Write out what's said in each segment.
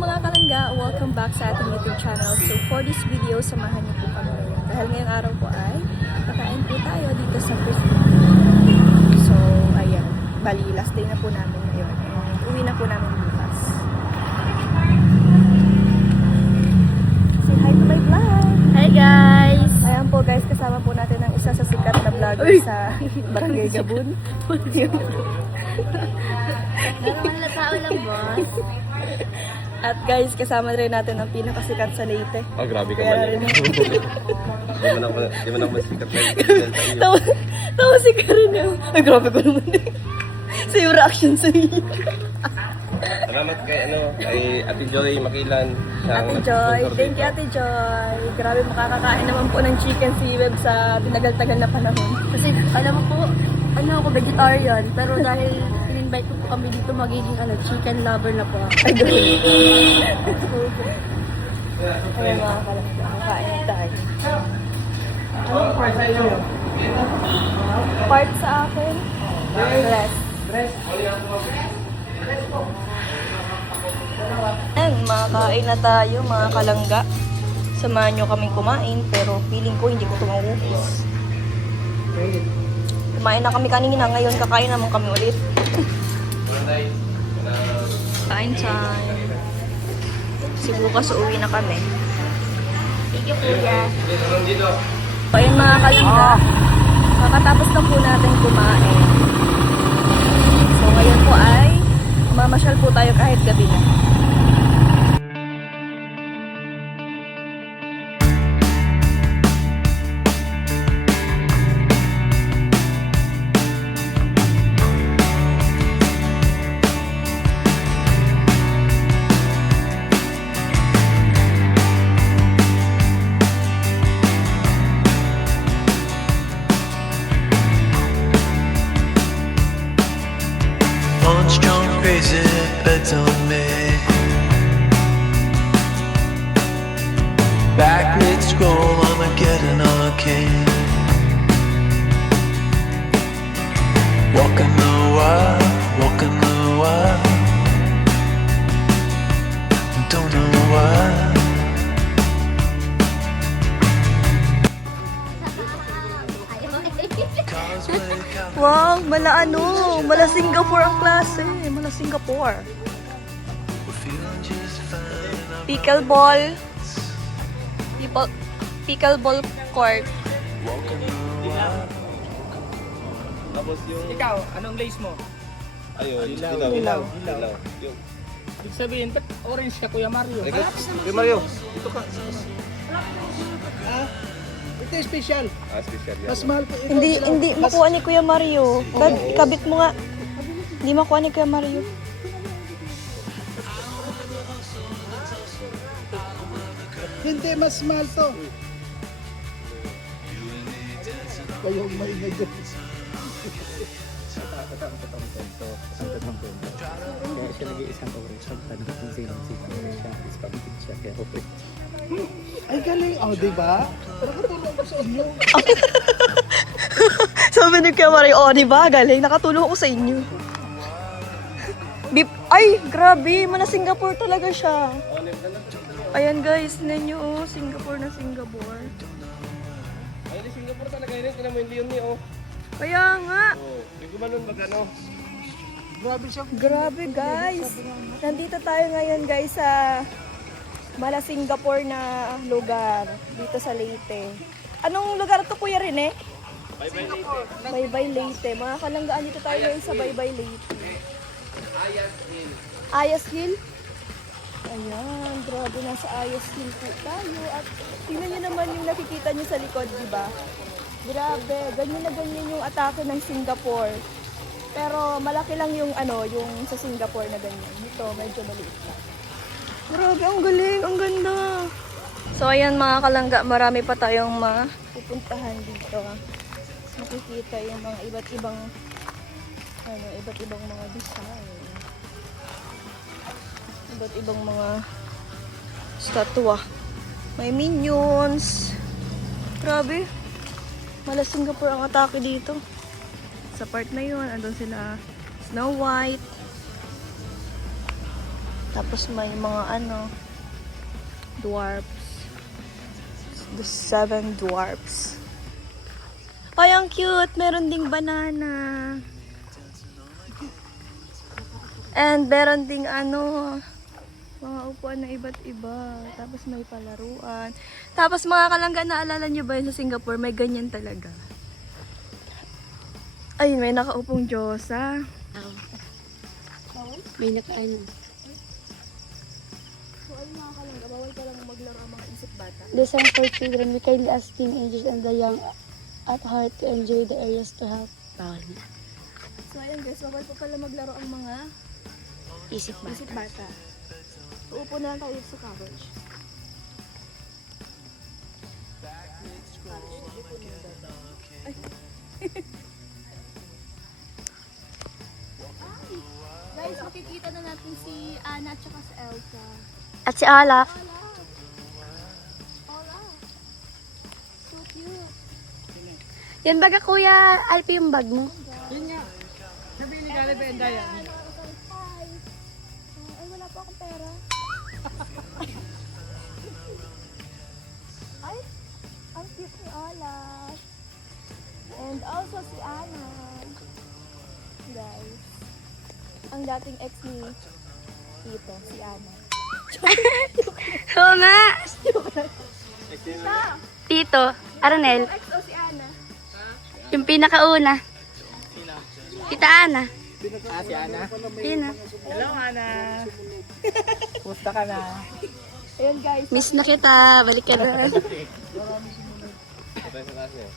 mga kalangga! Welcome back sa ating YouTube channel. So for this video, samahan niyo po kami ngayon. Dahil ngayong araw po ay kakain po tayo dito sa Brisbane. So ayan, bali last day na po namin ngayon. And uwi na po namin bukas. Say hi to my vlog! Hi guys! Ayan po guys, kasama po natin ang isa sa sikat na vlogger sa Barangay Gabun. Naman na tao lang, boss. At guys, kasama rin natin ang pinakasikat sa Leyte. Oh, grabe ka Kaya man. rin. Di man ako masikat na sa iyo. Tawa si Karen yun. Ay, grabe ko naman din. Sa yung reaction sa iyo. Salamat kay Ate Joy Makilan. Ate Joy, thank you Ate Joy. Grabe, makakakain naman po ng chicken seaweed sa tinagal-tagal na panahon. Kasi alam mo po, ako vegetarian, pero dahil in-invite ko po kami dito magiging chicken lover na po ako. Ay, grabe. Ayun mga kalangga, kakain tayo. Anong part sa inyo? Part sa akin? Dress. And makakain na tayo mga kalangga. Samahan nyo kaming kumain pero feeling ko hindi ko ito maubos. Kumain na kami kanina, ngayon kakain naman kami ulit. Kain time. Kasi bukas uuwi na kami. Thank you, kuya. So ayun mga kalangga, kakatapos lang po natin kumain. So ngayon po ay mamasyal po tayo kahit gabi na. Strong crazy beds on me. Back mid scroll, I'ma get an arcane. Walking the wild. Don't know why. Cars wake up. Wow, mala Singapore ang klase. Mala Singapore. We're feeling just fine. Pickleball. Pickleball court. Walking the wild. Tapos yung... Ikaw, anong lace mo? Ayun, Ilaw. Yung... Ibig sabihin, ba't orange ka, Kuya Mario? Kuya Mario, ito ka. Ito yung special. Special yan. Mas mahal po ito. Hindi makuha ni Kuya Mario. Kabit mo nga. Hindi makuha ni Kuya Mario. Hindi, mas mahal to. Kayong may medyo. Kaya siya nag-iisang orange. Pagtanong kung sino-sino siya. Is pag-ibig siya. Kaya okay. Ay, galing. Oh, diba? Nakatulong ko sa inyo. Sabi ni Kuya Mario, oh, di ba? Galing, nakatulong ako sa inyo. Ay, grabe. Mala Singapore talaga siya. Ayan guys, tignan nyo, oh. Singapore na Singapore. Ay, Singapore talaga yun. Tinan mo yung Leon niya, oh. Kaya nga. Oh, yung gumanon ba gano? Grabe siya. Grabe guys. Nandito tayo ngayon guys sa Mala Singapore na lugar. Dito sa Leyte. Anong lugar to Kuya Rene? Baybay Leyte. Mga kalanggaan dito tayo ngayon sa Baybay Leyte. Ayas Hill. Ayan, grabe nasa Ayas Hill po tayo. At tingnan nyo naman yung nakikita nyo sa likod, di ba? Grabe, ganyan na ganyan yung atake ng Singapore. Pero malaki lang yung yung sa Singapore na ganyan. Dito, medyo maliit pa. Grabe, ang galing, ang ganda. So ayan mga kalangga, marami pa tayong pupuntahan dito. Makikita yung mga iba't ibang mga design. Iba't ibang mga statwa. May minions. Grabe. Mala Singapore ang atake dito. Sa part na yun, andun sila Snow White. Tapos may mga dwarfs. The 7 dwarfs. Ay, ang cute! Meron ding banana. And meron ding mga upuan na iba't iba. Tapos may palaruan. Tapos mga kalangga, naalala nyo ba yun sa Singapore? May ganyan talaga. Ayun, may nakaupong Diyosa. May nakaano. So, ayun mga kalangga, bawal ka lang maglaro ang mga isip bata. Lesson for children, we kindly ask teenagers and the young at heart to enjoy the areas to help. Bawal na. So, ayun guys, bawal pa pala maglaro ang mga Isip ba? isip bata. So, upo na lang tayo sa couch. Ay. Guys, makikita na natin si Anna at saka si Elsa. At si Alak. Hola! So cute! Yan baga kuya, Alpi yung bag mo. Sabi ni Gala Benda yan. Hi! Ay, wala pa akong pera. Ay, ang cute ni Alak. And also si Anna. Guys, ang dating ex ni Tito, si Anna. Oo nga. Tita! Tito, Aranel. Yung ex o si Anna? Yung pinakauna. Tita Ana. Si Ana. Yun na. Hello, Ana. Pusta ka na. Ayun guys, Miss na kita. Balik ka na. Ito tayo sa taas niya.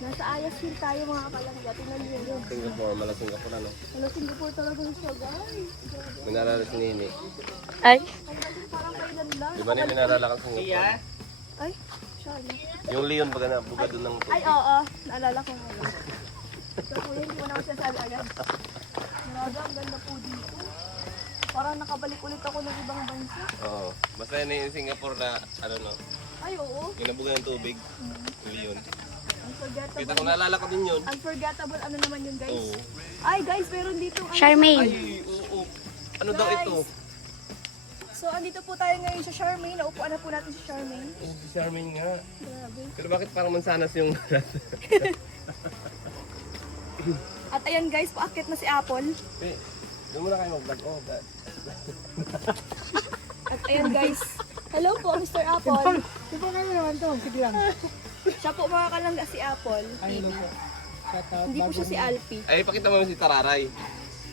nasa Ayas Hill tayo mga kalangga. Tingnan niyo yun. Singapore, mala Singapore ano. Hello, Singapore talaga siya guys. May naalala si Nini. Ay. Parang kailan lang. Di ba Nini naalala kang Singapore? Ay, Charlie. Yung Leon baga na, buga doon ng Ay, oo. Naalala ko ngayon. So, kuya, hindi mo na ako sinasabi agad. Grabe, ang ganda po dito. Parang nakabalik ulit ako ng ibang bansa. Oo. Basta yun yung Singapore na, ano no, Ay, oo. yung nabuga ng tubig. Yung Leon. Unforgettable. Kita ko, naalala ko din yun. Unforgettable, ano naman yun, guys? Oo. Ay, guys, meron dito. Charmaine. Ay, oo. Ano daw Guys. ito? So, andito po tayo ngayon sa Charmaine. Naupuan na po natin si Charmaine. Oh, si Charmaine nga. Grabe. Pero bakit parang mansanas yung... At ayan, guys, paakit na si Apple. Eh, doon muna kayo mag-vlog. Oh, God. At ayan, guys. Hello po, Mr. Apple. Di ba kayo naman to? Sige lang. Siya po mga kalangga si Apple. Ay, hello po. Shout out. Hindi po siya si Alpi. Ay, pakita mo si Tararay.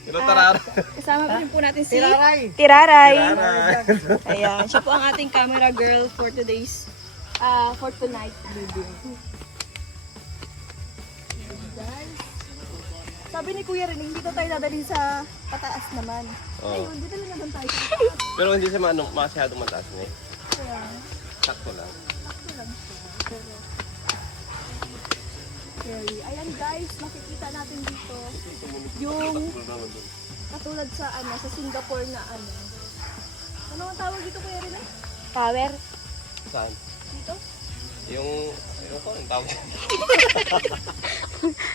Hello, Tararay. Kasama pa rin po natin si Tiraray. Tiraray. Tararay. Ayan, siya po ang ating camera girl for today's, for tonight video. Guys, sabi ni Kuya rin, hindi to tayo dadalhin sa pataas naman. Oo. Ayun, dito lang naman tayo. Pero hindi siya masyadong mataas na eh. Kaya, Sakto lang. sakto lang siya. Pero, scary. Ayan guys, makikita natin dito yung katulad sa sa Singapore na ano ang tawag dito Kuya rin Power. Saan? dito? Yung ko, yung tawag.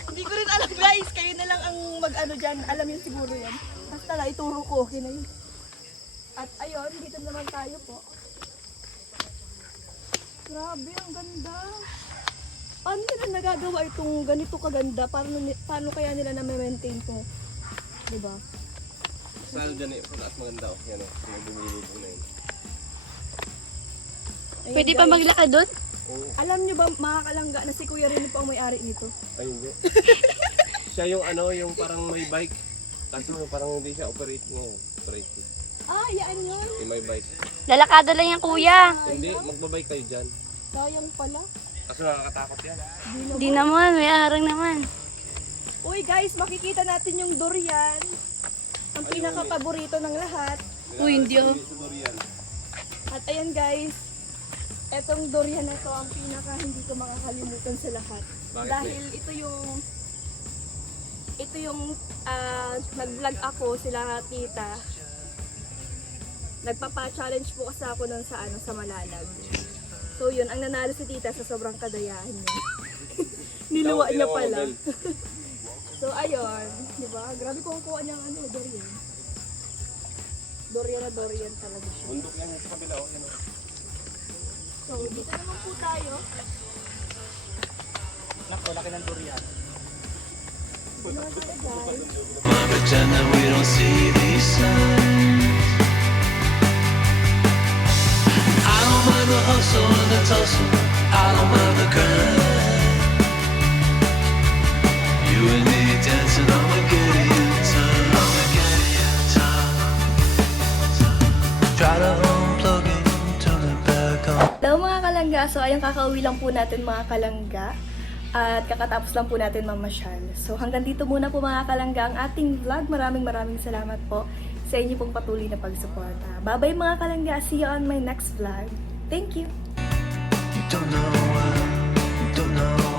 Hindi ko rin alam guys, kayo na lang ang mag-ano dyan, alam yun siguro yan. Basta lang, ituro ko, okay na yun. At ayun, dito naman tayo po. Grabe, ang ganda. Paano nila nagagawa itong ganito kaganda? Paano kaya nila na-maintain to? Diba? Saan dyan eh, pataas maganda oh. Yan oh, yung bumilibong na yun. Ayun, Pwede pa guys. maglakad doon? Oo. Alam nyo ba mga kalangga na si Kuya Rino po ang may-ari nito? Ay, hindi. Siya yung yung parang may bike. Kaso parang hindi siya operate ngayon. Operate. Ah, yan yun. Yung may bike. Lalakada lang yan kuya. Hindi, magbabike kayo dyan. Sayang pala. Kaso nakakatakot yan. Di naman, may arang naman. Uy guys, makikita natin yung durian. Ang pinaka-paborito ng lahat. Uy, hindi oh. Yan. At ayan guys, etong durian na ito ang pinaka hindi ko makakalimutan sa lahat. Bakit, Dahil ito yung nag-vlog ako sila tita. Nagpapa-challenge po kasi ako nun sa sa Malalag. So yun, ang nanalo si tita sa sobrang kadayahan niya. Niluwa niya pala. So ayun, di ba? Grabe kung kuha niyang durian. Dorian na Dorian talaga siya. Bundok yan sa kabila. Oh, yan, oh. So, dito naman po tayo. Nako, laki ng durian. Pretend that we don't see these signs. I don't mind the hustle and the tussle. I don't mind the grind. You and me dancing on the Gideon time. On the Gideon time. Try to unplug it, turn it back on. Hello mga kalangga, so ayun kakauwi lang po natin mga kalangga at kakatapos lang po natin mamasyal. So hanggang dito muna po mga kalangga ang ating vlog. Maraming salamat po sa inyo pong patuloy na pagsuporta. Bye bye mga kalangga, see you on my next vlog. Thank you! You don't know why, you don't know